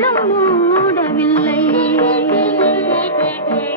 உள்ளம் மூடவில்லை.